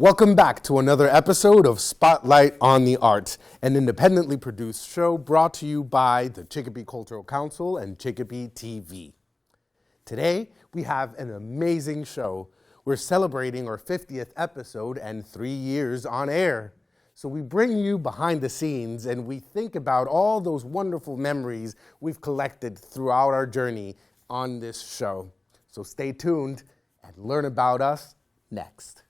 Welcome back to another episode of Spotlight on the Arts, an independently produced show brought to you by the Chicopee Cultural Council and Chicopee TV. Today, we have an amazing show. We're celebrating our 50th episode and 3 years on air. So we bring you behind the scenes and we think about all those wonderful memories we've collected throughout our journey on this show. So stay tuned and learn about us next.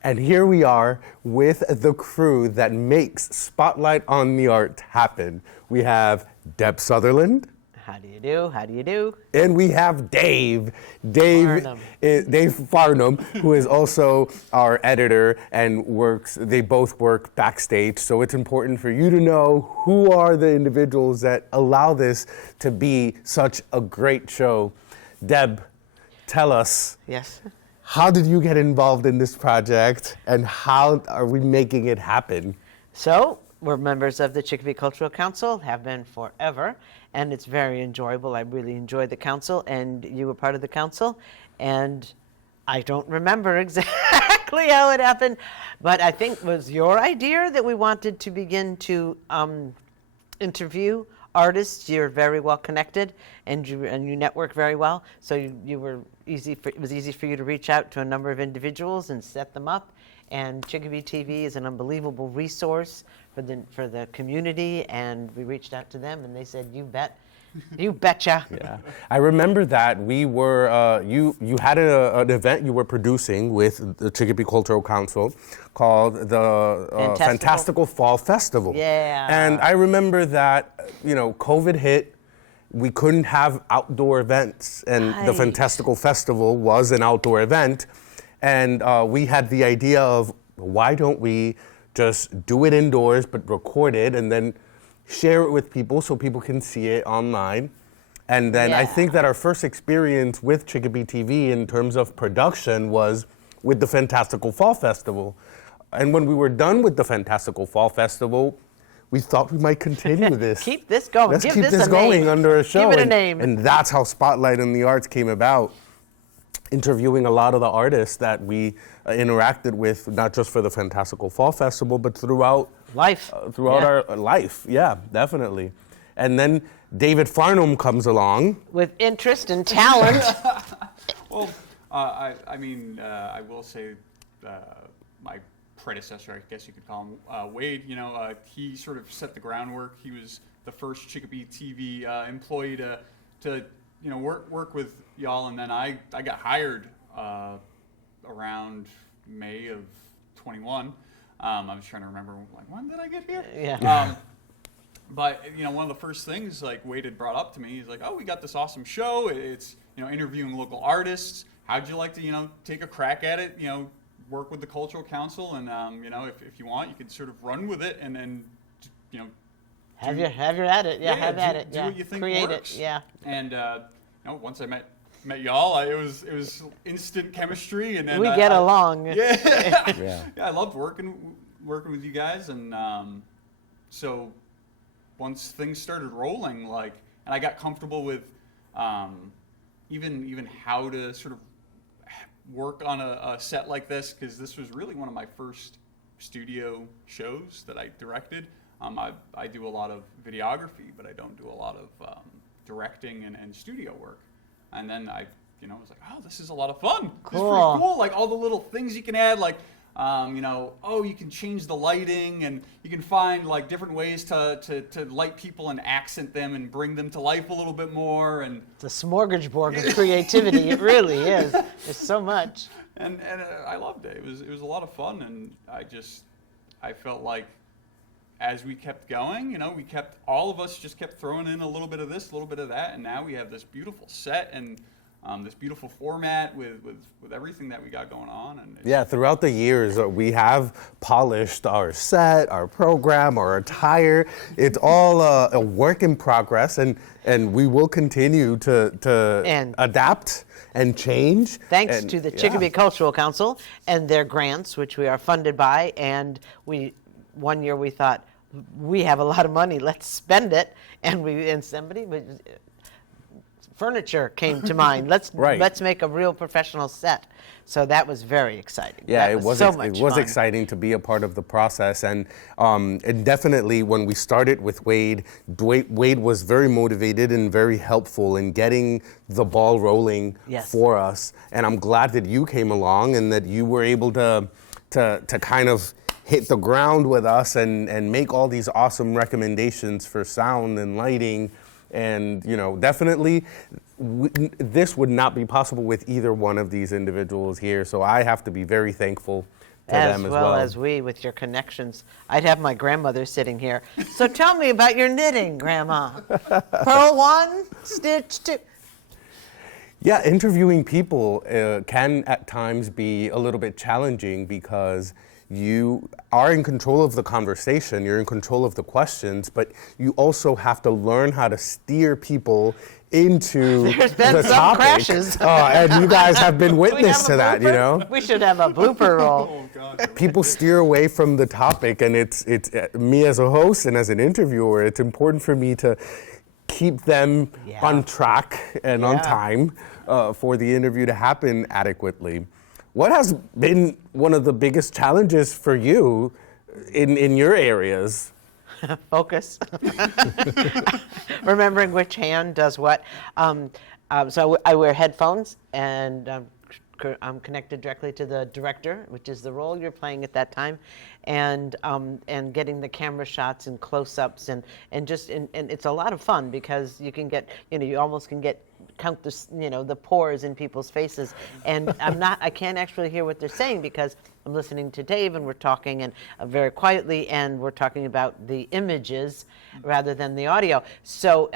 And here we are with the crew that makes Spotlight on the Art happen. We have Deb Sutherland. How do you do? How do you do? And we have Dave Farnum, who is also our editor and they both work backstage. So it's important for you to know who are the individuals that allow this to be such a great show. Deb, tell us. Yes. How did you get involved in this project, and how are we making it happen? So, we're members of the Chicopee Cultural Council, have been forever, and it's very enjoyable. I really enjoyed the council, and you were part of the council, and I don't remember exactly how it happened, but I think it was your idea that we wanted to begin to interview artists. You're very well connected, and you network very well, so it was easy for you to reach out to a number of individuals and set them up. And Chicopee TV is an unbelievable resource for the community, and we reached out to them, and they said, "You bet, you betcha." Yeah, I remember that we were you had an event you were producing with the Chicopee Cultural Council called the Fantastical Fall Festival. Yeah, and I remember that COVID hit. We couldn't have outdoor events, and the Fantastical Festival was an outdoor event. And we had the idea of, why don't we just do it indoors, but record it and then share it with people so people can see it online. And then I think that our first experience with Chicopee TV in terms of production was with the Fantastical Fall Festival. And when we were done with the Fantastical Fall Festival, we thought we might continue this. Keep this going. Let's keep this going under a show. Give it a name. And that's how Spotlight on the Arts came about. Interviewing a lot of the artists that we interacted with, not just for the Fantastical Fall Festival, but throughout life. Our life. Yeah, definitely. And then David Farnum comes along. With interest and talent. Well, I will say my predecessor, I guess you could call him, Wade, he sort of set the groundwork. He was the first Chicopee TV employee to work with y'all, and then I got hired around May of 21. I was trying to remember, when did I get here? Yeah. But one of the first things Wade had brought up to me, he's like, "Oh, we got this awesome show. It's interviewing local artists. How'd you like to take a crack at it? Work with the Cultural Council, and if you want, you could sort of run with it, and then have your at it. Yeah, have at it. Do what you think create works. It. Yeah. And once I met y'all, it was instant chemistry, and then we get along. Yeah. I loved working with you guys, and so once things started rolling, and I got comfortable with even how to sort of work on a set like this, because this was really one of my first studio shows that I directed. I do a lot of videography, but I don't do a lot of directing and studio work. And then I was like, oh, this is a lot of fun. Cool. This is pretty cool. All the little things you can add, you can change the lighting, and you can find different ways to light people and accent them and bring them to life a little bit more. And it's a smorgasbord of creativity. It really is. There's so much. And I loved it. It was a lot of fun, and I felt like as we kept going, all of us just kept throwing in a little bit of this, a little bit of that, and now we have this beautiful set, and this beautiful format with everything that we got going on. And Yeah, throughout the years, we have polished our set, our program, our attire. It's all a work in progress, and we will continue to adapt and change. Thanks to the Chicopee Cultural Council and their grants, which we are funded by. And one year we thought, we have a lot of money, let's spend it. And somebody, furniture came to mind. Let's make a real professional set. So that was very exciting. Yeah, it was fun. Exciting to be a part of the process, and definitely when we started with Wade was very motivated and very helpful in getting the ball rolling for us. And I'm glad that you came along and that you were able to kind of hit the ground with us and make all these awesome recommendations for sound and lighting. And, definitely this would not be possible with either one of these individuals here. So I have to be very thankful to them as well. As we, with your connections. I'd have my grandmother sitting here. So tell me about your knitting, Grandma. Purl 1, stitch 2. Yeah, interviewing people can at times be a little bit challenging because you are in control of the conversation, you're in control of the questions, but you also have to learn how to steer people into There's been the some topic. crashes. And you guys have been witness to that, We should have a blooper roll. People steer away from the topic, and it's me as a host and as an interviewer, it's important for me to keep them on track and on time for the interview to happen adequately. What has been one of the biggest challenges for you in your areas? Focus. Remembering which hand does what. So I wear headphones, and I'm connected directly to the director, which is the role you're playing at that time, and getting the camera shots and close-ups, and it's a lot of fun because you can get, you almost can count the pores in people's faces, and I can't actually hear what they're saying because I'm listening to Dave and we're talking and very quietly, and we're talking about the images rather than the audio. So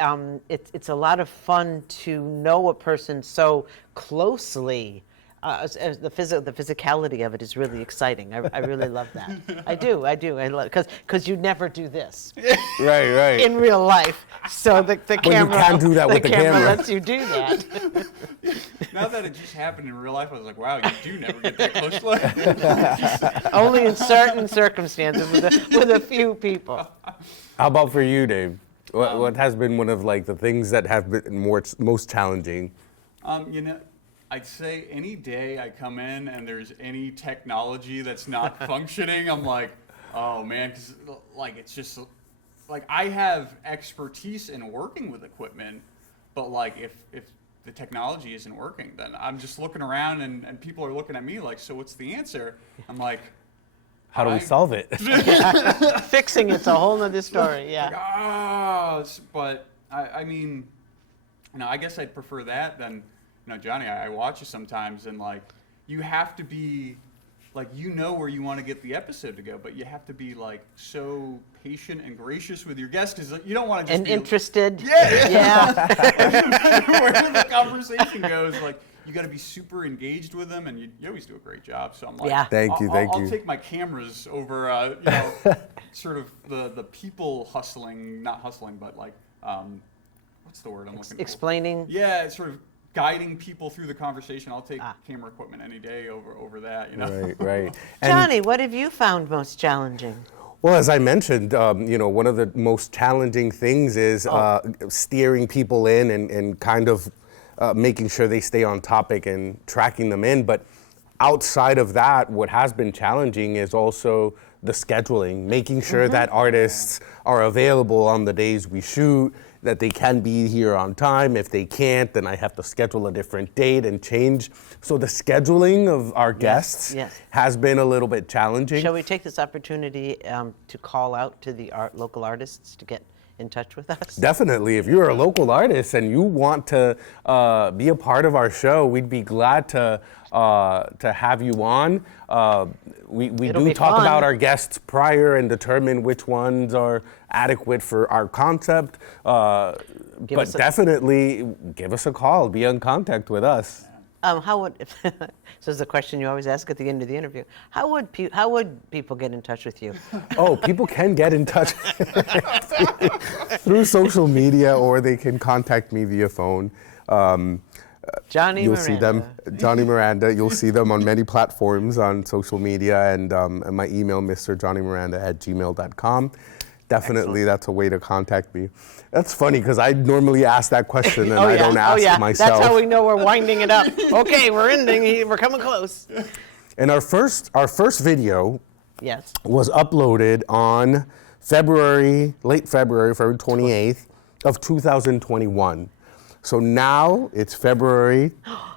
it's a lot of fun to know a person so closely. As the physicality of it is really exciting. I really love that. I do. I love because you never do this. Right. In real life, so the camera. You can do that with the camera. Lets you do that. Now that it just happened in real life, I was like, wow, you do never get that close look. Only in certain circumstances with a few people. How about for you, Dave? What has been one of the things that have been most challenging? I'd say any day I come in and there's any technology that's not functioning, I'm like, oh man, because it's just I have expertise in working with equipment, but if the technology isn't working, then I'm just looking around and people are looking at me like, so what's the answer? I'm like, how do we solve it? Fixing it's a whole nother story. Yeah. But I mean, I guess I'd prefer that than. Johnny, I watch you sometimes, and you have to be where you want to get the episode to go, but you have to be so patient and gracious with your guests because you don't want to just be interested. Yeah. Wherever the conversation goes, you got to be super engaged with them, and you always do a great job. So I'm like, thank you. I'll take my cameras over, sort of the people hustling, not hustling, but what's the word I'm looking for? Explaining. Yeah, it's sort of guiding people through the conversation. I'll take camera equipment any day over that. Right. Johnny, what have you found most challenging? Well, as I mentioned, one of the most challenging things is steering people in and kind of making sure they stay on topic and tracking them in. But outside of that, what has been challenging is also the scheduling, making sure that artists are available on the days we shoot, that they can be here on time. If they can't, then I have to schedule a different date and change. So the scheduling of our guests has been a little bit challenging. Shall we take this opportunity to call out to the local artists to get in touch with us? Definitely. If you're a local artist and you want to be a part of our show, we'd be glad to have you on. We do talk about our guests prior and determine which ones are adequate for our concept. give But us definitely give us a call. Be in contact with us. how would so is the question you always ask at the end of the interview? How would people get in touch with you? Oh, people can get in touch through social media, or they can contact me via phone. Johnny You'll Miranda. see them, Johnny Miranda. You'll see them on many platforms on social media, and my email, mrjohnnymiranda@gmail.com. Definitely, Excellent. that's a way to contact me. That's funny because I normally ask that question and I don't Oh ask yeah, myself. that's how we know we're winding it up. Okay, we're ending. We're coming close. And our first video Yes. was uploaded on late February 28th of 2021. So now it's February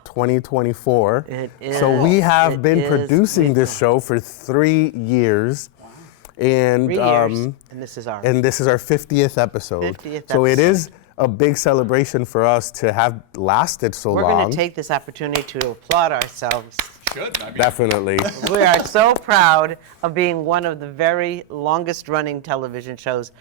2024. It is. So we have It been is. producing this show for 3 years. And 3 years, and this is our and this is our 50th episode. 50th So it episode. is a big celebration for us to have lasted so We're long. going to take this opportunity to applaud ourselves. Should. I mean, Definitely. We are so proud of being one of the very longest running television shows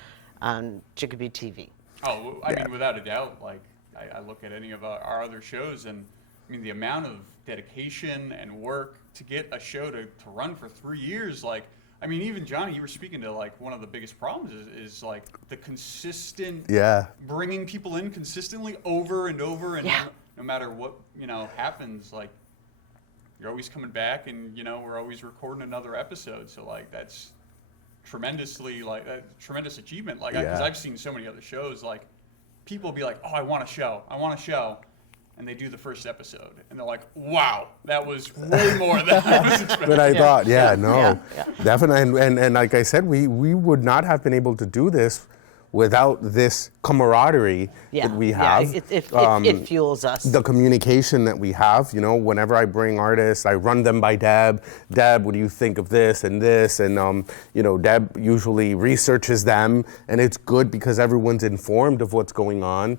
on Chicopee TV. Oh, I mean, without a doubt. Like, I look at any of our other shows, and I mean, the amount of dedication and work to get a show to run for 3 years. Like, I mean, even Johnny, you were speaking to like one of the biggest problems is like the consistent bringing people in consistently over and over, and no matter what happens, like you're always coming back, and we're always recording another episode. So like that's tremendously like a tremendous achievement. Like because I've seen so many other shows, like people will be like, oh, I want a show. And they do the first episode, and they're like, "Wow, that was way more than I was expecting." But I thought, definitely, and like I said, we would not have been able to do this without this camaraderie that we have. It fuels us. The communication that we have, whenever I bring artists, I run them by Deb. Deb, what do you think of this and this? And Deb usually researches them, and it's good because everyone's informed of what's going on.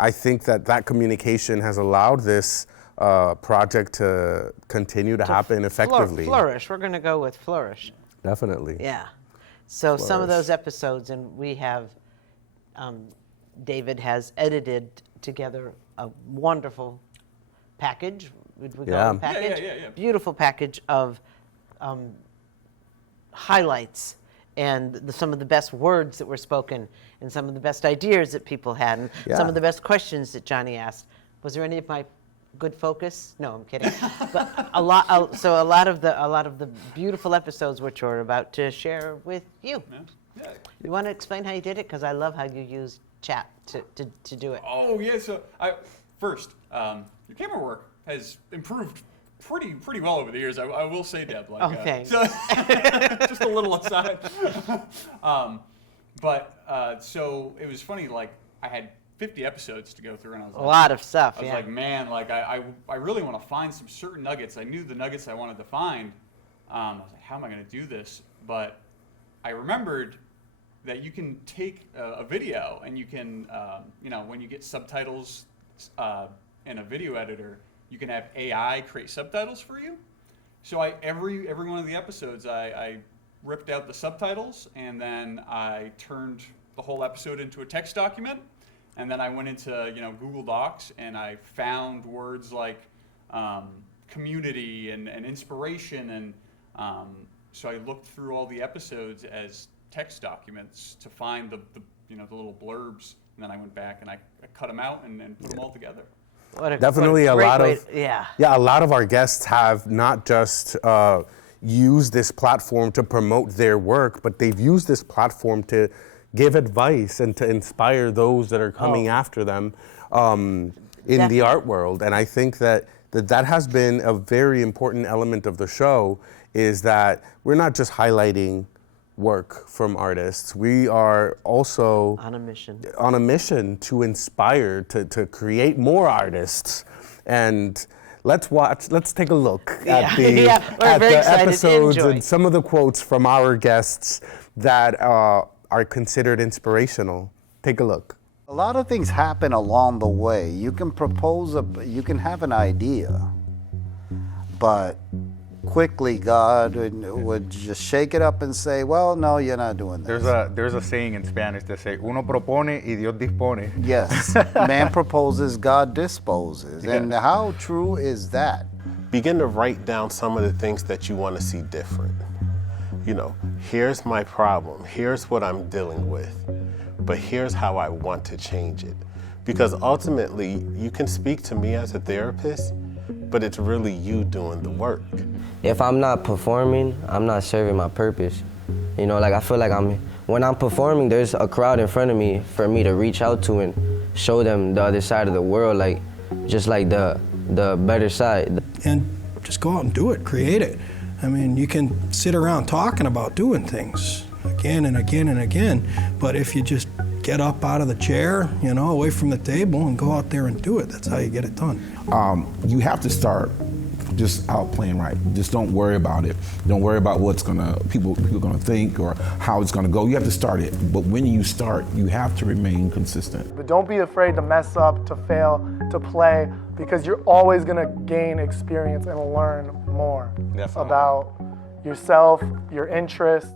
I think that communication has allowed this project to continue to happen effectively. Flourish. We're going to go with flourish. Definitely. Yeah. So some of Flourish. those episodes, and we have, David has edited together a wonderful package. Would we call it a package? Yeah. Beautiful package of highlights and some of the best words that were spoken, and some of the best ideas that people had, and some of the best questions that Johnny asked. Was there any of my good focus? No, I'm kidding. But a lot of the beautiful episodes which we're about to share with you. Yeah. You want to explain how you did it? Because I love how you used chat to do it. Oh yeah. So first, your camera work has improved pretty well over the years. I will say, Deb. Like, Okay. So just a little aside. So it was funny. Like I had 50 episodes to go through, and I was A like, lot of stuff. I was like, man, like I really want to find some certain nuggets. I knew the nuggets I wanted to find. I was like, how am I going to do this? But I remembered that you can take a video, and you can, when you get subtitles in a video editor, you can have AI create subtitles for you. So every one of the episodes, I ripped out the subtitles, and then I turned the whole episode into a text document. And then I went into Google Docs, and I found words like community and inspiration, and so I looked through all the episodes as text documents to find the little blurbs, and then I went back and I cut them out and put them all together. Definitely a lot of a lot of our guests have not just used this platform to promote their work, but they've used this platform to give advice and to inspire those that are coming after them in the art world. And I think that has been a very important element of the show, is that we're not just highlighting work from artists. We are also on a mission to inspire, to create more artists. And let's take a look at the episodes and some of the quotes from our guests that are considered inspirational. Take a look. A lot of things happen along the way. You can propose you can have an idea, but quickly God would just shake it up and say, well, no, you're not doing this. There's a saying in Spanish that say, uno propone y Dios dispone. Yes, man proposes, God disposes. And how true is that? Begin to write down some of the things that you want to see different. You know, here's my problem, here's what I'm dealing with, but here's how I want to change it. Because ultimately, you can speak to me as a therapist, but it's really you doing the work. If I'm not performing, I'm not serving my purpose. You know, like I feel like when I'm performing, there's a crowd in front of me for me to reach out to and show them the other side of the world, like just like the better side. And just go out and do it, create it. I mean, you can sit around talking about doing things again and again and again, but if you just get up out of the chair, you know, away from the table and go out there and do it, that's how you get it done. You have to start just out playing right. Just don't worry about it. Don't worry about what's people gonna think or how it's gonna go. You have to start it. But when you start, you have to remain consistent. But don't be afraid to mess up, to fail, to play, because you're always gonna gain experience and learn more about yourself, your interests.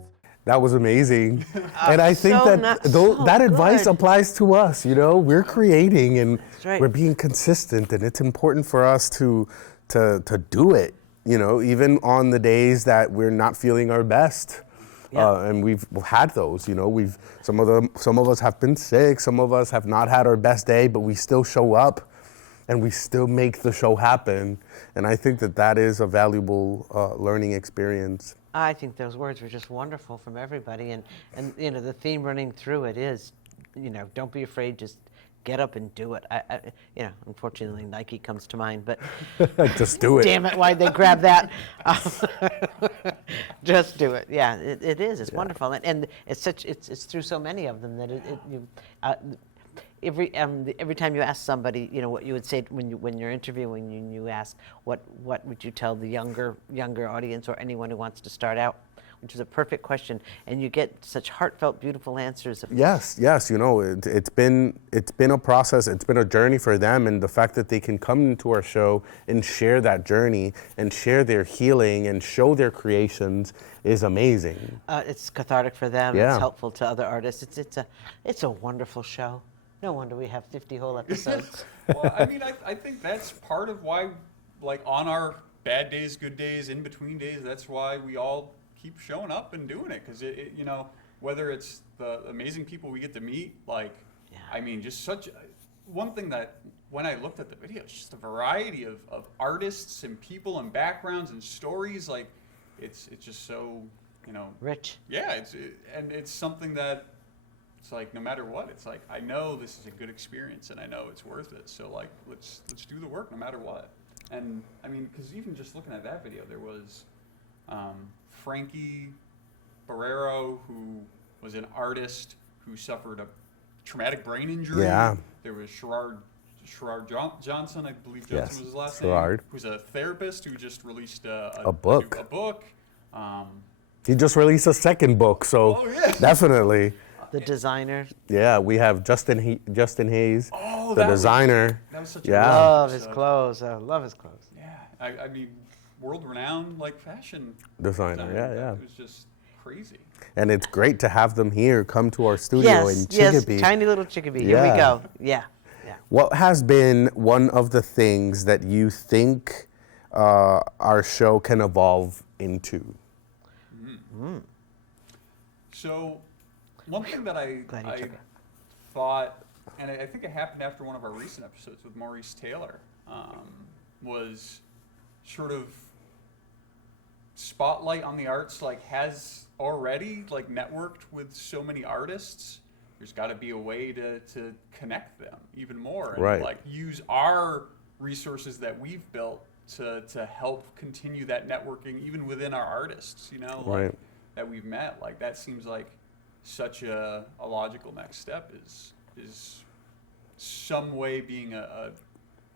That was amazing. And I think that advice applies to us, you know? We're creating and we're being consistent, and it's important for us to do it, you know, even on the days that we're not feeling our best. And we've had those, you know, some of us have been sick, some of us have not had our best day, but we still show up and we still make the show happen. And I think that is a valuable learning experience. I think those words were just wonderful from everybody, and you know, the theme running through it is, you know, don't be afraid, just get up and do it. You know, unfortunately, Nike comes to mind, but just do it. Damn it, why'd they grab that? Just do it. Yeah, it is. It's wonderful, and it's through so many of them that every time you ask somebody, you know, what you would say when you're interviewing, and you ask what would you tell the younger audience or anyone who wants to start out, which is a perfect question, and you get such heartfelt, beautiful answers. Yes, you know, it's been a process, it's been a journey for them, and the fact that they can come into our show and share that journey and share their healing and show their creations is amazing. It's cathartic for them. Yeah. It's helpful to other artists. It's a wonderful show. No wonder we have 50 whole episodes. Well, I mean, I think that's part of why, like, on our bad days, good days, in between days, that's why we all keep showing up and doing it. Because, you know, whether it's the amazing people we get to meet, like, I mean, just one thing that when I looked at the video, it's just a variety of artists and people and backgrounds and stories. Like, it's just so, you know. Rich. Yeah, and it's something that, it's like, no matter what, it's like, I know this is a good experience and I know it's worth it. So, like, let's do the work no matter what. And I mean, because even just looking at that video, there was Frankie Barrero, who was an artist who suffered a traumatic brain injury. Yeah. There was Sherrard Johnson, I believe Johnson was his last Sherrard. name, who's a therapist who just released a book. A book. He just released a second book, so definitely. The designer. Yeah, we have Justin Hayes, the designer. That was such I love his clothes. I love his clothes. Yeah, I mean, world-renowned, like, fashion designer. Yeah. It was just crazy. And it's great to have them here, come to our studio in Chicopee. Yes, tiny little Chicopee. Here we go. Yeah. What has been one of the things that you think our show can evolve into? So, one thing that I thought, and I think it happened after one of our recent episodes with Maurice Taylor, was sort of spotlight on the arts, like, has already, like, networked with so many artists. There's got to be a way to connect them even more and like use our resources that we've built to help continue that networking even within our artists, you know, like, that we've met. Like, that seems like such a logical next step is some way being a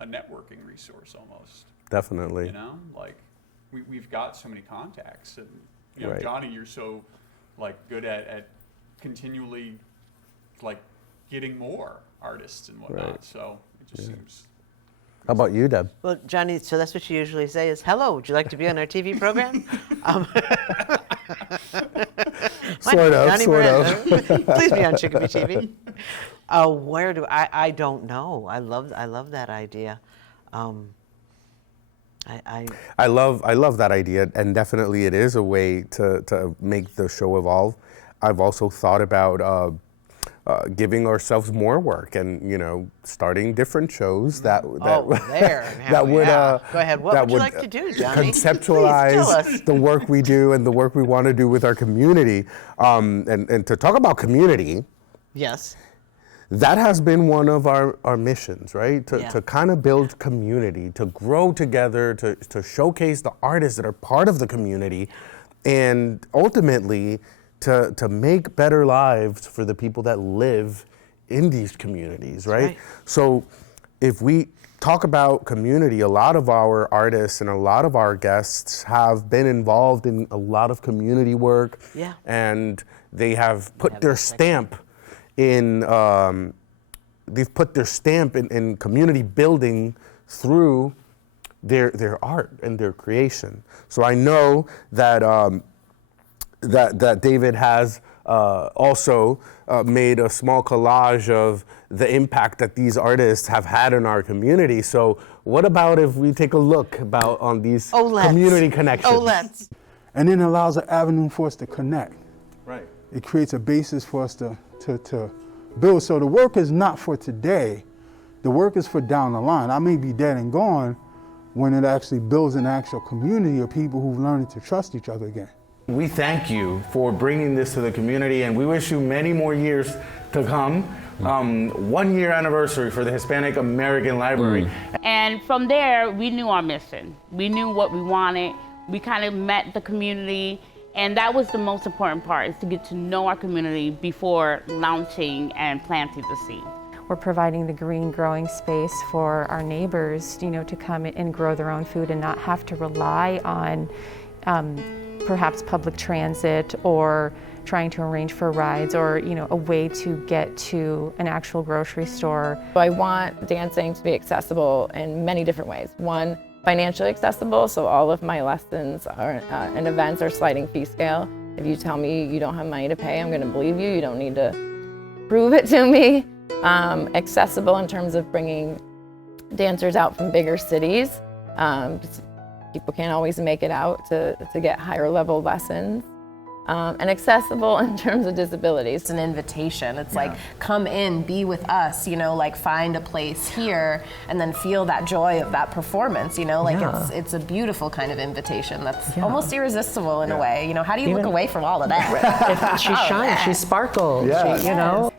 networking resource almost. Definitely. You know, like, we've got so many contacts, and, you know, Johnny, you're so, like, good at continually, like, getting more artists and whatnot. So it just seems How about you, Deb? Well, Johnny, so that's what you usually say is, hello, would you like to be on our TV program? Sort of, Johnny sort Miranda. Please be on Chicopee TV. Where do I don't know. I love that idea. I love that idea, and definitely it is a way to make the show evolve. I've also thought about giving ourselves more work, and starting different shows that would Go ahead. What would you like to do, Johnny? Conceptualize the work we do and the work we want to do with our community, and to talk about community. Yes. That has been one of our missions, right? To kind of build community, to grow together, to showcase the artists that are part of the community, and ultimately to make better lives for the people that live in these communities, right? So if we talk about community, a lot of our artists and a lot of our guests have been involved in a lot of community work, and they have put their stamp in they've put their stamp in community building through their art and their creation. So I know that that David has also made a small collage of the impact that these artists have had in our community. So what about if we take a look on these community connections? Let's. And then it allows an avenue for us to connect. Right. It creates a basis for us to build. So the work is not for today. The work is for down the line. I may be dead and gone when it actually builds an actual community of people who've learned to trust each other again. We thank you for bringing this to the community, and we wish you many more years to come. 1 year anniversary for the Hispanic American Library. And from there, we knew our mission. We knew what we wanted. We kind of met the community, and that was the most important part, is to get to know our community before launching and planting the seed. We're providing the green growing space for our neighbors, to come and grow their own food and not have to rely on perhaps public transit or trying to arrange for rides or a way to get to an actual grocery store. I want dancing to be accessible in many different ways. One, financially accessible, so all of my lessons and events are sliding fee scale. If you tell me you don't have money to pay, I'm going to believe you. You don't need to prove it to me. Accessible in terms of bringing dancers out from bigger cities. People can't always make it out to get higher level lessons. And accessible in terms of disabilities. It's an invitation. It's like, come in, be with us, find a place here and then feel that joy of that performance, it's a beautiful kind of invitation that's almost irresistible in a way. How do you look away from all of that? If she shines, she sparkles,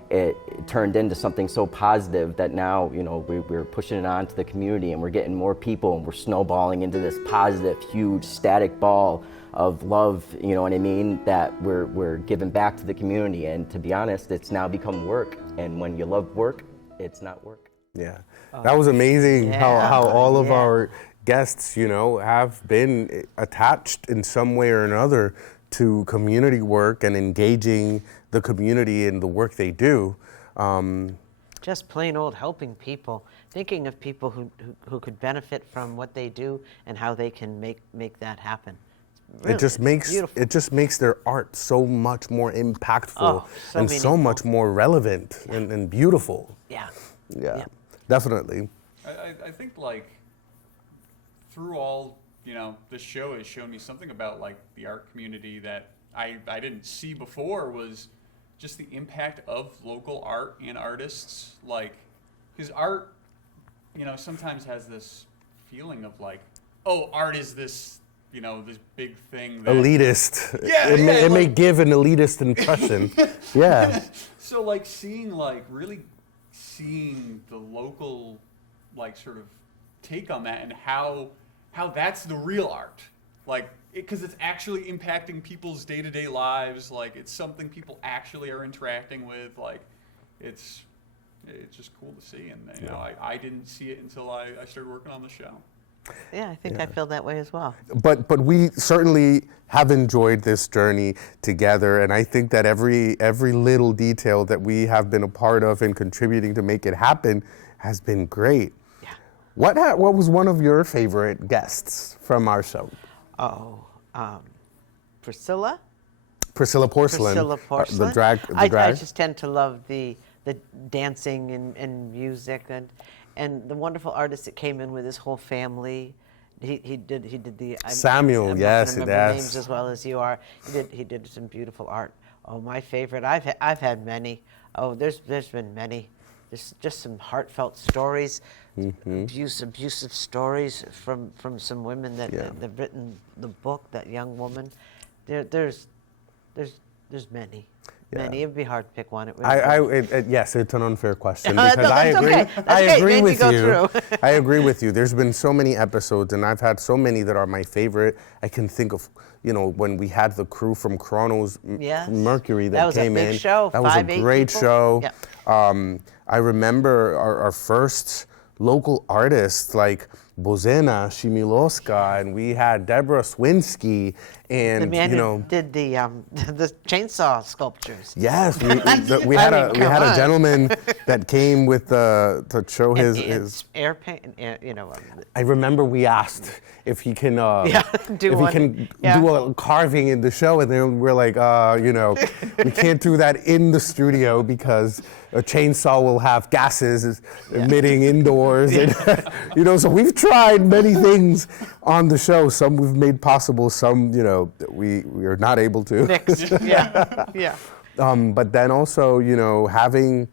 It turned into something so positive that now, we're pushing it on to the community and we're getting more people and we're snowballing into this positive, huge, static ball of love, you know what I mean, that we're giving back to the community. And to be honest, it's now become work. And when you love work, it's not work. Yeah, that was amazing how all of our guests, have been attached in some way or another to community work and engaging the community in the work they do. Just plain old helping people, thinking of people who could benefit from what they do and how they can make that happen. Really, it just makes their art so much more impactful and so much more relevant and beautiful. Yeah, definitely. I think through all this show has shown me something about the art community that I didn't see before, was just the impact of local art and artists. Because art, sometimes has this feeling of art is this. This big thing that elitist. It may give an elitist impression. Yeah. So really seeing the local sort of take on that and how that's the real art. Because it's actually impacting people's day-to-day lives. It's something people actually are interacting with. It's just cool to see. And I didn't see it until I started working on the show. Yeah, I think I feel that way as well. But we certainly have enjoyed this journey together, and I think that every little detail that we have been a part of and contributing to make it happen has been great. Yeah. What was one of your favorite guests from our show? Oh, Priscilla. Priscilla Porcelain. Priscilla Porcelain. The drag. I just tend to love the dancing and music and the wonderful artist that came in with his whole family. He did the Samuel. I'm Yes, not gonna remember names as well as you are. He did some beautiful art. Oh, my favorite. I've had many. Oh, there's been many. There's just some heartfelt stories, abusive stories from some women that have written the book. That young woman. There's many. Yeah. Many. It'd be hard to pick one. It really Yes, it's an unfair question No, because I that's agree. okay. That's I okay. agree Made with you you. go through. I agree with you. There's been so many episodes, and I've had so many that are my favorite. I can think of, when we had the crew from Chronos Mercury that came in. That was a big show. That was a great show. Yep. I remember our first local artists like Bozena Shimiloska, and we had Deborah Swinsky, and the man who did the chainsaw sculptures. Yes, we had a gentleman that came with to show his air paint. I remember we asked if he can do a carving in the show, and then we're like, we can't do that in the studio because a chainsaw will have gases emitting indoors, and, so we've tried many things on the show. Some we've made possible, some we are not able to. Mixed, yeah. But then also, having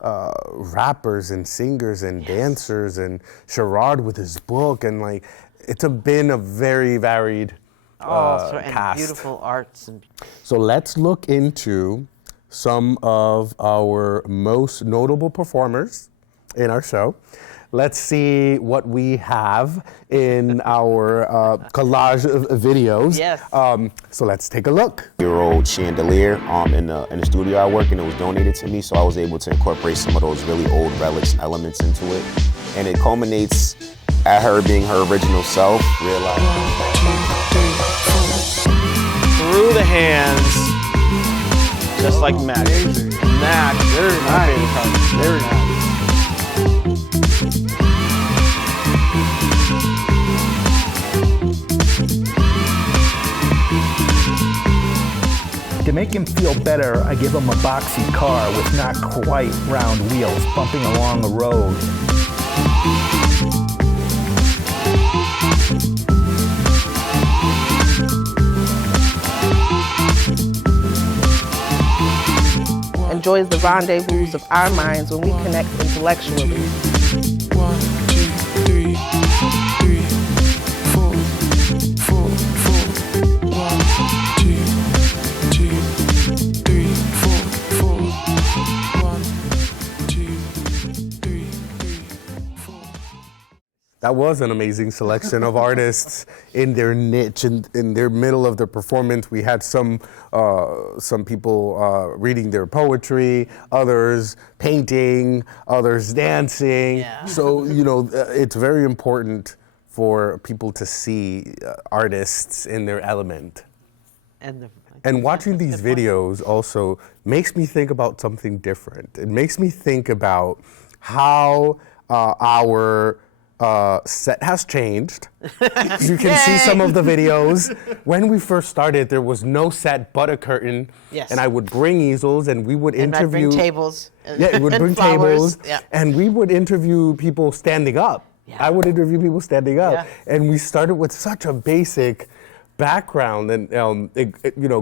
rappers and singers and dancers and Sherrod with his book, and it's been a very varied and cast. Beautiful arts. So let's look into some of our most notable performers in our show. Let's see what we have in our collage of videos. Yes. So let's take a look. Year-old chandelier in the studio I work in. It was donated to me, so I was able to incorporate some of those really old relics elements into it. And it culminates at her being her original self, realizing. 1, 2, 3, 4. Through the hands, just like magic. Magic. Very nice. Very nice. To make him feel better, I give him a boxy car with not quite round wheels bumping along a road. Enjoys the rendezvous of our minds when we connect intellectually. 1, 2, 3, 3, 4, 4, 4. 1, 2, 2, 3, 4, 4. 1, 2, 3, 4. That was an amazing selection of artists in their niche, in their middle of the performance. We had some people reading their poetry, others painting, others dancing. Yeah. So, it's very important for people to see artists in their element. And watching these videos also makes me think about something different. It makes me think about how our set has changed. You can see some of the videos. When we first started, there was no set but a curtain. Yes. And I would bring easels, and we would interview. And I'd bring tables. Yeah, we would and bring flowers. tables, Yeah. and we would interview people standing up. Yeah. I would interview people standing up, Yeah. and we started with such a basic background, and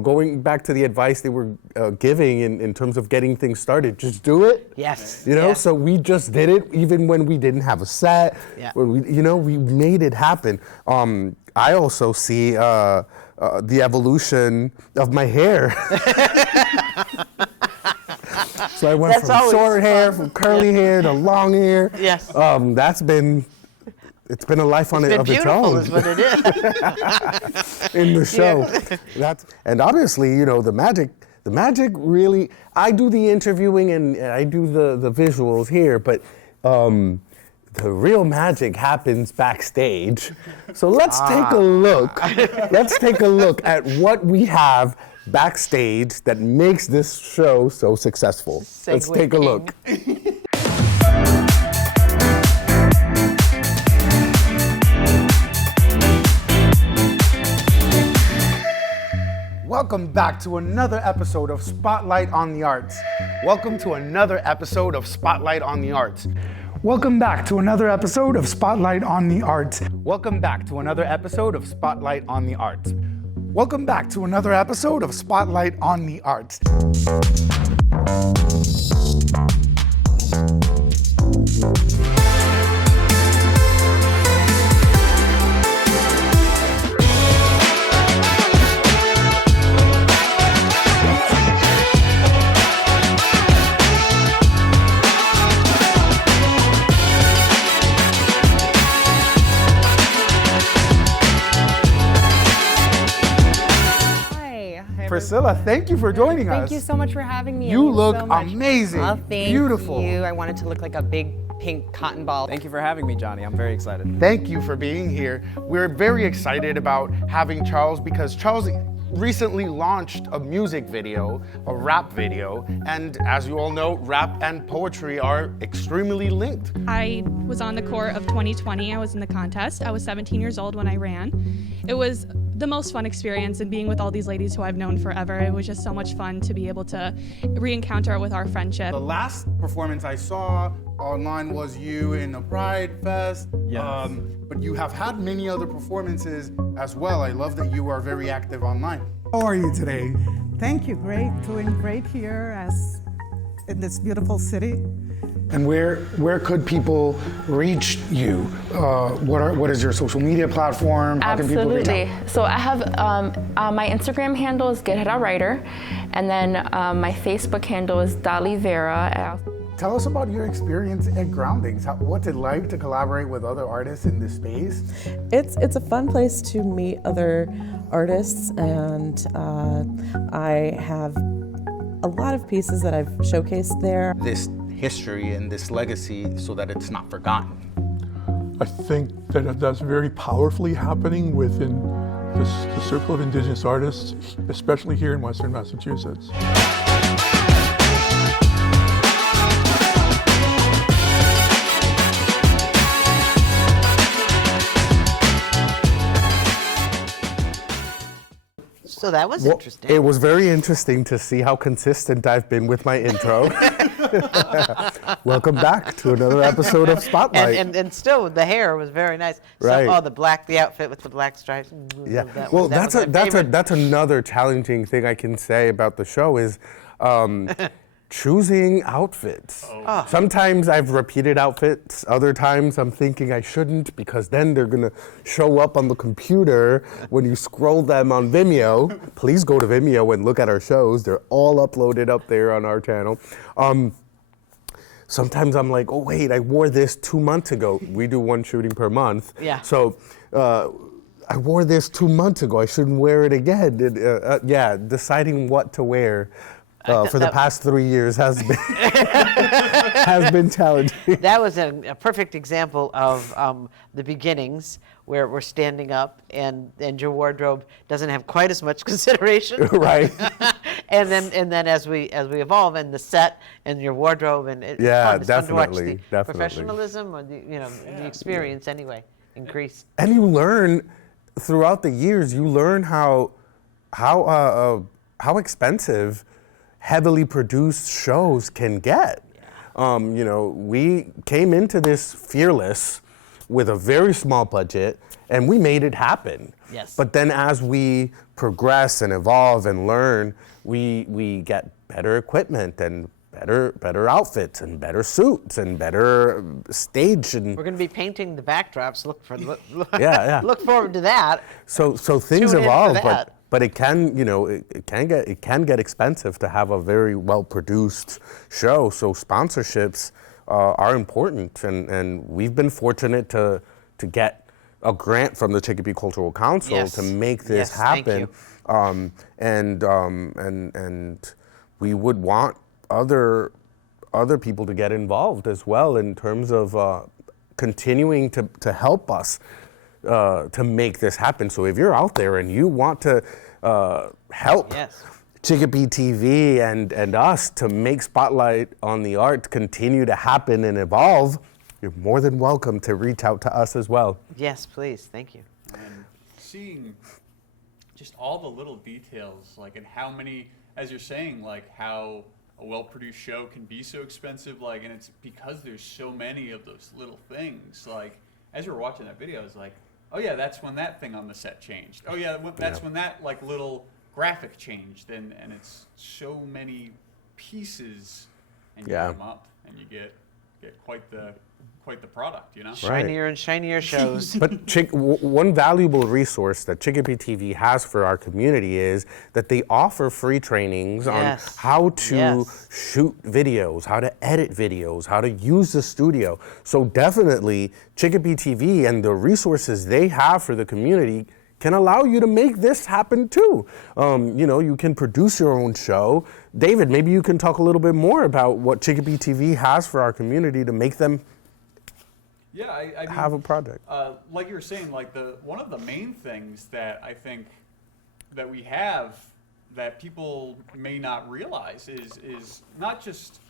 going back to the advice they were giving in terms of getting things started, just do it. Yes. So we just did it even when we didn't have a set. Yeah. When we made it happen. I also see the evolution of my hair. So I went That's from short always hair, fun. from curly hair to long hair. Yes. It's been a life of its own. It's been beautiful, is what it is. In the show. And obviously, the magic really, I do the interviewing and I do the visuals here, but the real magic happens backstage. So let's take a look. Let's take a look at what we have backstage that makes this show so successful. Let's take a look. Welcome back to another episode of Spotlight on the Arts. Welcome to another episode of Spotlight on the Arts. Welcome back to another episode of Spotlight on the Arts. Welcome back to another episode of Spotlight on the Arts. Welcome back to another episode of Spotlight on the Arts. Priscilla, thank you for joining us. Thank you so much for having me. You look amazing. Oh, thank Beautiful. you. I wanted to look like a big pink cotton ball. Thank you for having me, Johnny. I'm very excited. Thank you for being here. We're very excited about having Charles because Charles recently launched a music video, a rap video, and as you all know, rap and poetry are extremely linked. I was on the court of 2020. I was in the contest. I was 17 years old when I ran. It was the most fun experience, and being with all these ladies who I've known forever, it was just so much fun to be able to re-encounter it with our friendship. The last performance I saw online was you in a Pride Fest, Yes. But you have had many other performances as well. I love that you are very active online. How are you today? Thank you, great, doing great here as in this beautiful city. And where could people reach you? What is your social media platform? How can people reach Absolutely. out? So I have my Instagram handle is Get It Out Writer, and then my Facebook handle is Dali Vera. Tell us about your experience at Groundings. What's it like to collaborate with other artists in this space? It's a fun place to meet other artists, and I have a lot of pieces that I've showcased there. This history and this legacy so that it's not forgotten. I think that that's very powerfully happening within the circle of Indigenous artists, especially here in Western Massachusetts. So that was interesting. It was very interesting to see how consistent I've been with my intro. Welcome back to another episode of Spotlight. And still, the hair was very nice. Right. So, the outfit with the black stripes. Yeah. That That's another challenging thing I can say about the show is choosing outfits. Oh. Sometimes I've repeated outfits. Other times I'm thinking I shouldn't because then they're gonna show up on the computer when you scroll them on Vimeo. Please go to Vimeo and look at our shows. They're all uploaded up there on our channel. Sometimes I'm like, oh wait, I wore this 2 months ago. We do one shooting per month. Yeah. So I wore this 2 months ago. I shouldn't wear it again. Deciding what to wear for the past 3 years has been has been challenging. That was a perfect example of the beginnings where we're standing up and your wardrobe doesn't have quite as much consideration. Right. and then as we evolve and the set and your wardrobe and it's fun. It's fun to watch the professionalism or the experience anyway increase. And you learn throughout the years. You learn how expensive heavily produced shows can get. We came into this fearless with a very small budget and we made it happen. Yes. But then as we progress and evolve and learn, we get better equipment and better outfits and better suits and better stage. And we're going to be painting the backdrops. Look forward to that. So things evolve, but it can, it can get expensive to have a very well-produced show. So sponsorships are important, and we've been fortunate to get a grant from the Chicopee Cultural Council to make this happen. And we would want other people to get involved as well in terms of continuing to help us. To make this happen. So if you're out there and you want to help Chicopee TV and us to make Spotlight on the Art continue to happen and evolve, you're more than welcome to reach out to us as well. Yes, please. Thank you. And seeing just all the little details, like, and how many, as you're saying, like how a well-produced show can be so expensive, like, and it's because there's so many of those little things. Like, as you were watching that video, I was like, oh yeah, that's when that thing on the set changed. Oh yeah, that's when that like little graphic changed, and it's so many pieces, and you put them up, and you get quite the product, you know. Shinier and shinier shows. But one valuable resource that Chicopee TV has for our community is that they offer free trainings on how to shoot videos, how to edit videos, how to use the studio. So definitely Chicopee TV and the resources they have for the community can allow you to make this happen too. You know, you can produce your own show. David, maybe you can talk a little bit more about what Chicopee TV has for our community to make them I mean, have a project. Like you were saying, like one of the main things that I think that we have that people may not realize is not just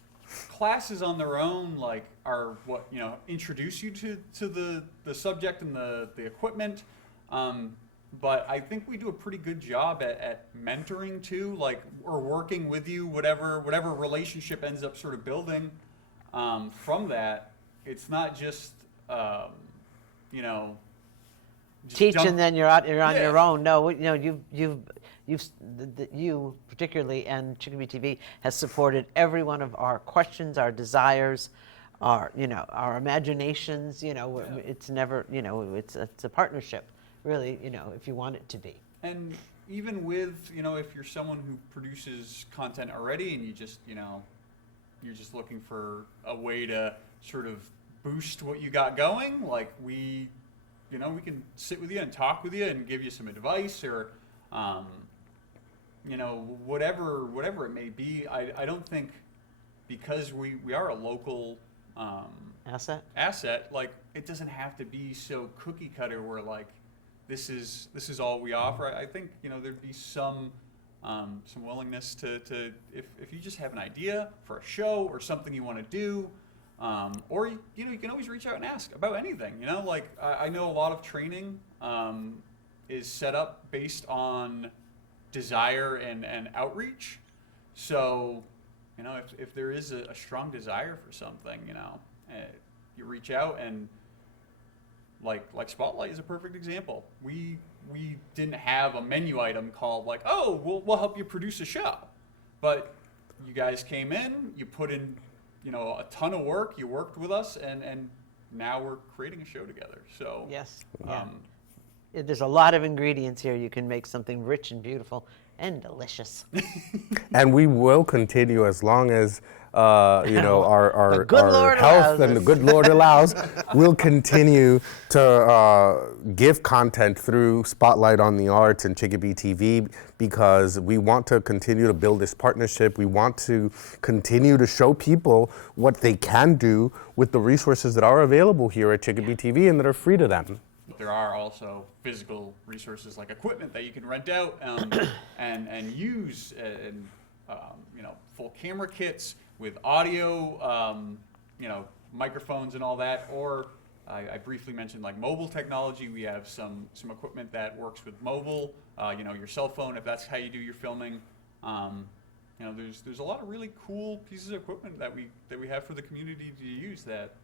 classes on their own, like are what, you know, introduce you to the subject and the equipment. But I think we do a pretty good job at mentoring too, like, or working with you, whatever relationship ends up sort of building from that. It's not just you know, teach and then you're on your own. No, you know, you particularly, and Chicopee TV has supported every one of our questions, our desires, our imaginations. You know, it's never, you know, it's a partnership, really. You know, if you want it to be. And even with, you know, if you're someone who produces content already and you just, you know, you're just looking for a way to sort of boost what you got going, like we can sit with you and talk with you and give you some advice, or you know, whatever it may be. I don't think, because we are a local asset, like it doesn't have to be so cookie cutter where like this is all we offer. I think, you know, thered be some willingness to if you just have an idea for a show or something you want to do. Or you know, you can always reach out and ask about anything. You know, like I know a lot of training is set up based on desire and outreach. So, you know, if there is a strong desire for something, you know, you reach out, and like Spotlight is a perfect example. We didn't have a menu item called like, oh, we'll help you produce a show, but you guys came in, you put in, you know, a ton of work. You worked with us, and now we're creating a show together. So there's a lot of ingredients here. You can make something rich and beautiful and delicious. And we will continue as long as you know, our Lord health and the good Lord allows. We'll continue to give content through Spotlight on the Arts and Chicopee TV, because we want to continue to build this partnership. We want to continue to show people what they can do with the resources that are available here at Chicopee TV and that are free to them. There are also physical resources like equipment that you can rent out and use, and you know, full camera kits with audio, you know, microphones and all that. Or I briefly mentioned like mobile technology. We have some equipment that works with mobile, you know, your cell phone, if that's how you do your filming. You know, there's a lot of really cool pieces of equipment that we have for the community to use that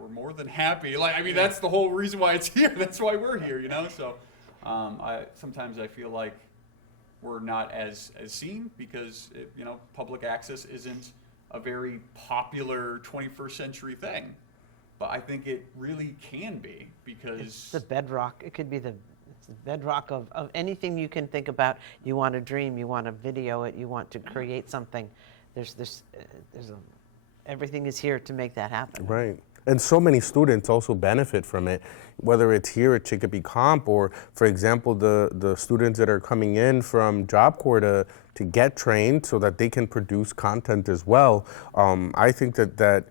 we're more than happy. Like, I mean, that's the whole reason why it's here. That's why we're here, you know. So sometimes I feel like we're not as seen because you know, public access isn't a very popular 21st century thing. But I think it really can be, because it's the bedrock. It could be the bedrock of anything you can think about. You want to dream, you want to video it, you want to create something. Everything is here to make that happen. Right. And so many students also benefit from it, whether it's here at Chicopee Comp or, for example, the students that are coming in from Job Corps to get trained so that they can produce content as well. I think that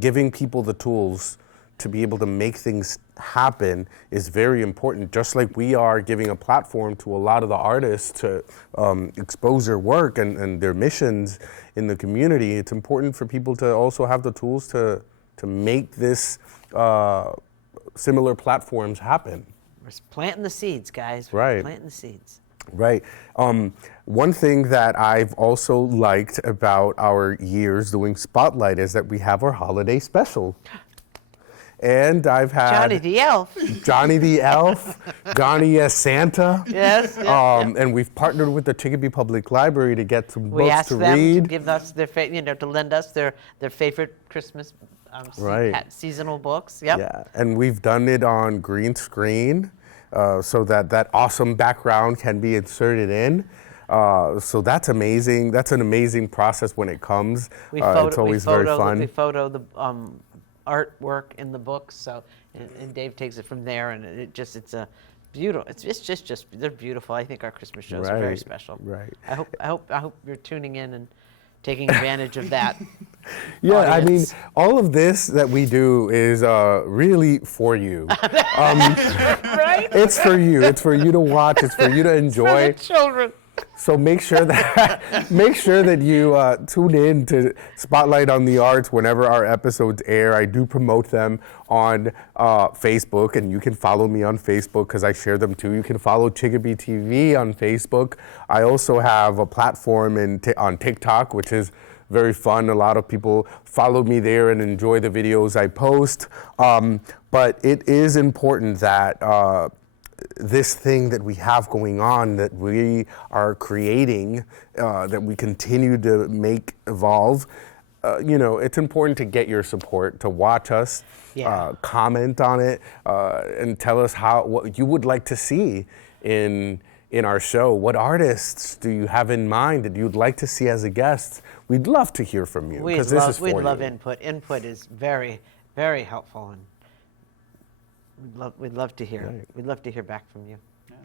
giving people the tools to be able to make things happen is very important, just like we are giving a platform to a lot of the artists to expose their work and their missions in the community. It's important for people to also have the tools to make this similar platforms happen. We're planting the seeds, guys. Right. Planting the seeds. Right. One thing that I've also liked about our years doing Spotlight is that we have our holiday special. And I've had Johnny the Elf. Johnny the Elf, Johnny as Santa. Yes. And we've partnered with the Chicopee Public Library to get some We books asked to them read. to give us their, to lend us their favorite Christmas Right. seasonal books. Yep. Yeah, and we've done it on green screen so that awesome background can be inserted in. So that's amazing. That's an amazing process when it comes. It's always very fun. We photo the artwork in the books, so and Dave takes it from there, and it's a beautiful. It's just they're beautiful. I think our Christmas shows are very special. Right. I hope you're tuning in and taking advantage of that. Yeah, audience. I mean, all of this that we do is really for you. Right? It's for you. It's for you to watch. It's for you to enjoy. For the children. So make sure that you tune in to Spotlight on the Arts whenever our episodes air. I do promote them on Facebook, and you can follow me on Facebook because I share them too. You can follow Chicopee TV on Facebook. I also have a platform on TikTok, which is very fun. A lot of people follow me there and enjoy the videos I post. But it is important that this thing that we have going on, that we are creating, that we continue to make evolve, it's important to get your support, to watch us, comment on it, and tell us what you would like to see in our show. What artists do you have in mind that you'd like to see as a guest? We'd love to hear from you, because this is for you. We'd love input. Input is very, very helpful, and we'd love to hear. Right. We'd love to hear back from you. Yeah,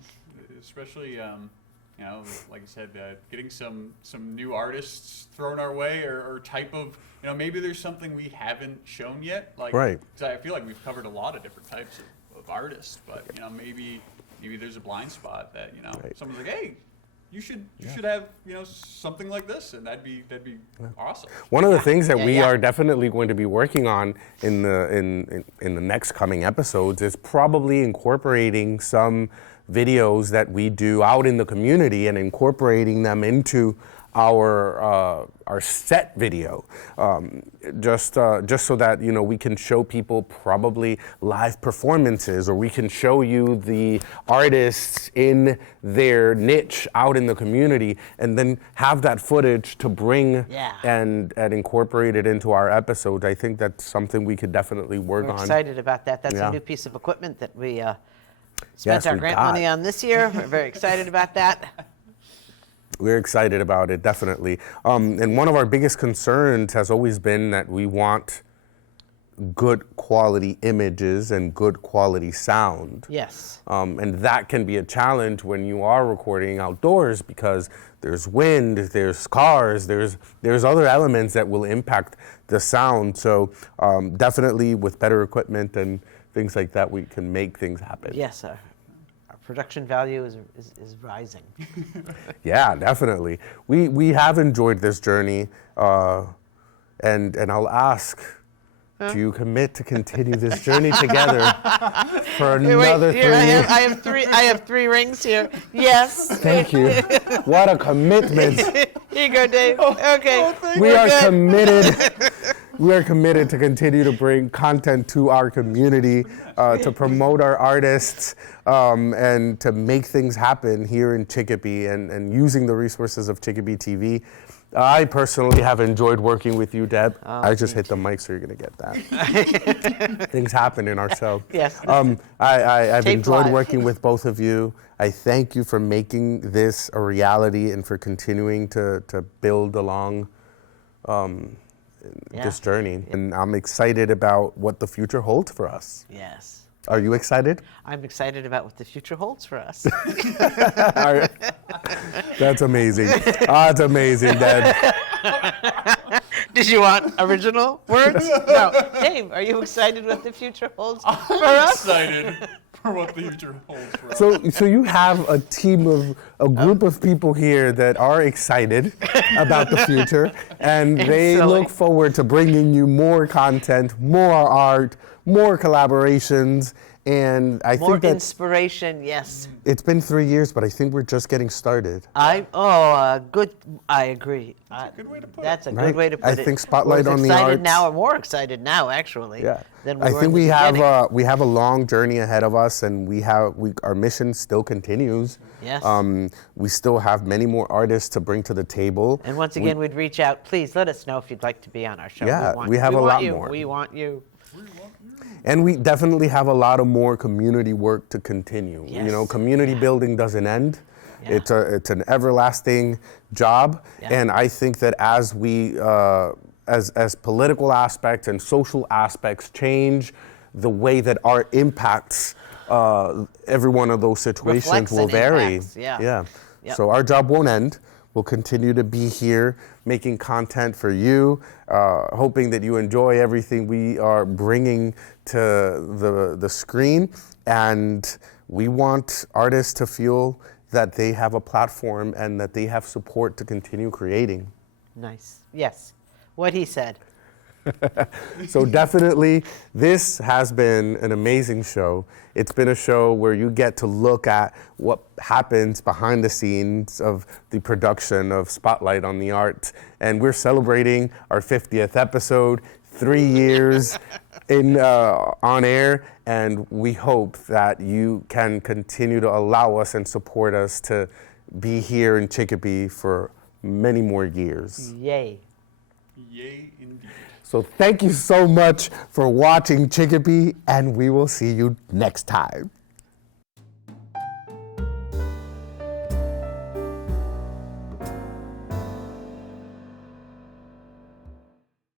especially, like I said, getting some new artists thrown our way, or type of, maybe there's something we haven't shown yet. Like, right. 'cause I feel like we've covered a lot of different types of artists, but maybe there's a blind spot that someone's like, hey, you should have something like this, and that'd be awesome. One of the things that we are definitely going to be working on in the next coming episodes is probably incorporating some videos that we do out in the community and incorporating them into our set video, just so that we can show people probably live performances, or we can show you the artists in their niche out in the community, and then have that footage to bring and incorporate it into our episodes. I think that's something we could definitely work on. We're excited about that. That's a new piece of equipment that we spent our grant money on this year. We're very excited about that. We're excited about it, definitely. And one of our biggest concerns has always been that we want good quality images and good quality sound. Yes. And that can be a challenge when you are recording outdoors, because there's wind, there's cars, there's other elements that will impact the sound. So definitely with better equipment and things like that, we can make things happen. Yes, sir. Production value is rising. Yeah, definitely. We have enjoyed this journey, and I'll ask, do you commit to continue this journey together for another 3 years? I have 3 rings here. Yes. Thank you. What a commitment. Here you go, Dave. Okay. We are committed. We are committed to continue to bring content to our community, to promote our artists, and to make things happen here in Chicopee, and using the resources of Chicopee TV. I personally have enjoyed working with you, Deb. I just hit the mic, so you're going to get that. Things happen in our show. Yes. I've Tape enjoyed live. working with both of you. I thank you for making this a reality and for continuing to build along this journey. And I'm excited about what the future holds for us. Yes. Are you excited? I'm excited about what the future holds for us. That's amazing. That's amazing, Deb. Did you want original words? No. Dave, are you excited what the future holds for us? Excited for what the future holds for us. So you have a team of a group of people here that are excited about the future, and they look forward to bringing you more content, more art, more collaborations And I More think that inspiration, yes. it's been 3 years, but I think we're just getting started. Good. I agree. That's a good way to put it. That's a good way to put I it. think spotlight We're on the excited arts. now, or more excited now, actually. Yeah. Than we I were think in the beginning. we have a long journey ahead of us, and our mission still continues. Yes. We still have many more artists to bring to the table. And once again, we'd reach out. Please let us know if you'd like to be on our show. Yeah, we have a lot more. We want you. And we definitely have a lot of more community work to continue. Yes. You know, community building doesn't end. Yeah. It's an everlasting job. Yeah. And I think that as we as political aspects and social aspects change, the way that art impacts every one of those situations will vary. Yeah. Yep. So our job won't end. We'll continue to be here making content for you, hoping that you enjoy everything we are bringing to the screen. And we want artists to feel that they have a platform and that they have support to continue creating. Nice. Yes. What he said. So definitely, this has been an amazing show. It's been a show where you get to look at what happens behind the scenes of the production of Spotlight on the Arts. And we're celebrating our 50th episode, 3 years on air, and we hope that you can continue to allow us and support us to be here in Chicopee for many more years. Yay. Yay, indeed. So thank you so much for watching Chicopee, and we will see you next time.